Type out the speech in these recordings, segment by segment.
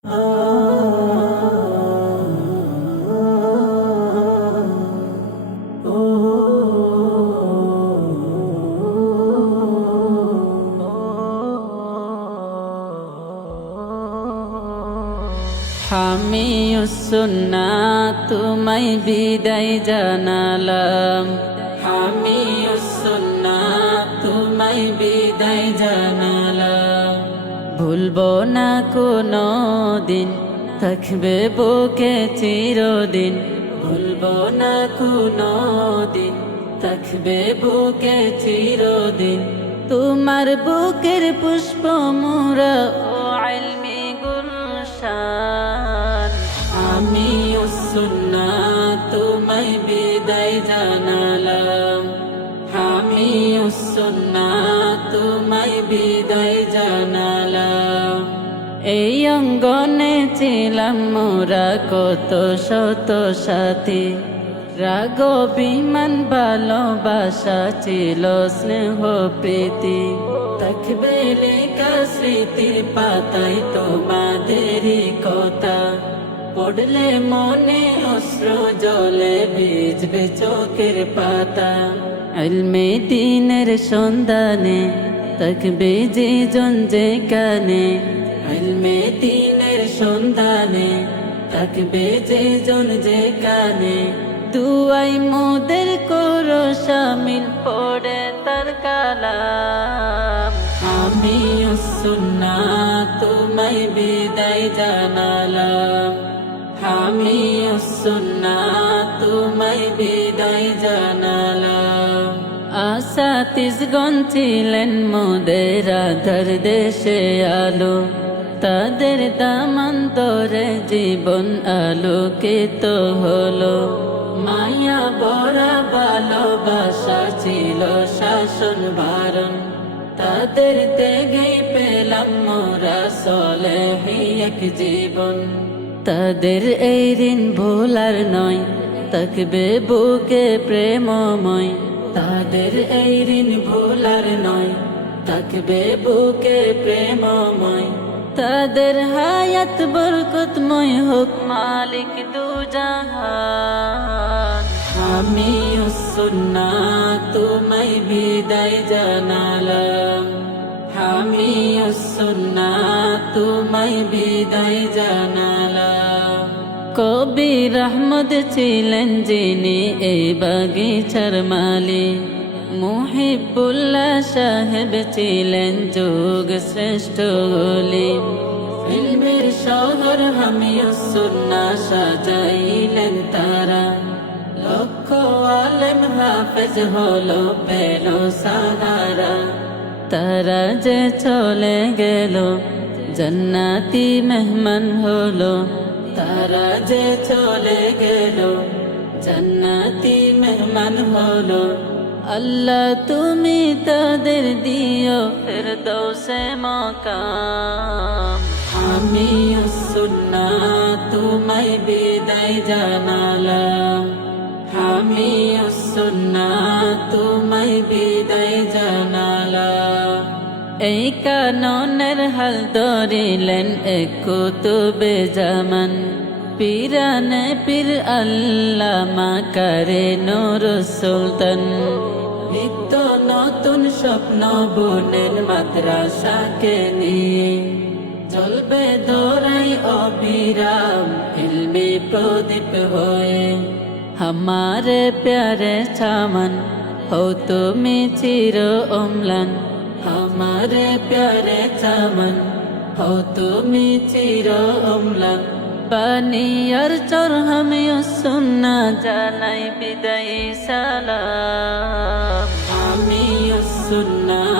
হামিউস সুন্নাহ তোমায় বিদায় জানালাম। হামিউস সুন্নাহ তোমায় বিদায় জানালাম। ভুলবো না কোনো দিন, থাকবে বুকে চিরদিন। ভুলবো না কোনো দিন, থাকবে বুকে চিরদিন। তোমার বুকের পুষ্প মোরা ও ইলমি গুলশান। হামিউস সুন্নাহ তোমায় বিদায় জানালাম। হামিউস সুন্নাহ তোমায় বিদায় জানালাম। এই অঙ্গনে ছিলাম মোরা কত শত সাথী, রাগ অভিমান ভালোবাসা ছিল স্নেহ প্রীতি। থাকবে লেখা স্মৃতির পাতায় তোমাদেরই কথা, পড়লে মনে অশ্র জলে ভিজবে চোখের পাতা। ইলমে দ্বীনের সন্ধানে থাকবে যে জন যেখানে। ইলমে দ্বীনের সন্ধানে থাকবে যে জন যেখানে। দুয়াই মোদের করো শামিল, পড়ে তার কালাম। হামিউস সুন্নাহ তোমায় বিদায় জানালাম। হামিউস সুন্নাহ তোমায় বিদায় জানালাম। আসাতিজগণ ছিলেন মোদের আধার দেশে আলো, তাদের দামান্তরে জীবন আলোকিত হলো। মায়া বড়া ভালোবাসা ছিল শাসন ভারণ, তাদের ত্যাগেই পেলাম মোরা সলেহ এক জীবন। তাদের এই ঋণ ভোলার নয়, থাকবে বুকে প্রেমময়। তাদের এই ঋণ ভোলার নয়, থাকবে বুকে প্রেমময়। তাদের হায়াত বরকতময় হোক মালিক দু জাহান। হামিউস সুন্নাহ তোমায় বিদায় জানালাম। হামিউস সুন্নাহ তোমায় বিদায় জানালাম। কবি রহমত ছিলেন যিনি এই বাগিচার মালিক, মুহিবুল্লাহ সাহেব ছিলেন যুগ শ্রেষ্ঠ আলিম। ইলমের শহর হামিউস সুন্নাহ সাজাইলেন তারা, লক্ষ আলেম হাফেজ হলো পেল সাহারা। তারা যে চলে গেল জান্নাতি মেহমান হলো। তারা যে চলে গেল জান্নাতি মেহমান হলো। আল্লাহ তুমি তাদের দিও ফিরদৌসে মাকাম। হামিউস সুন্নাহ তোমায় বিদায় জানালাম। হামিউস সুন্নাহ তোমায় বিদায় জানালাম। এই কাননের হাল ধরিলেন এক কুতুবে জামান, পীরানে পীর আল্লামা কারে নূর সুলতান। নিত্য নতুন স্বপ্ন বুনেন মাদ্রাসাকে নিয়ে, জ্বলবে দোরাই অবিরাম ইলমে প্রদীপ হয়ে। हमारे प्यारे छामन हो তুমি চির অম্লান। हमारे प्यारे छामन हो তুমি চির অম্লান। বানিয়ার চর হামিউস সুন্নাহ জানাই বিদায় সালাম। হামিউস সুন্নাহ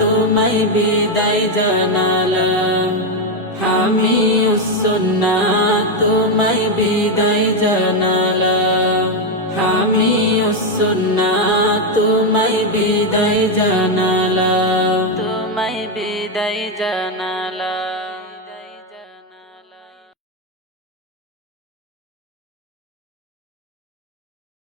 তোমায় বিদায় জানালাম। হামিউস সুন্নাহ তোমায় বিদায় জানালাম। হামিউস সুন্নাহ তোমায় বিদায় জানালাম। তোমায় বিদায় জানালাম।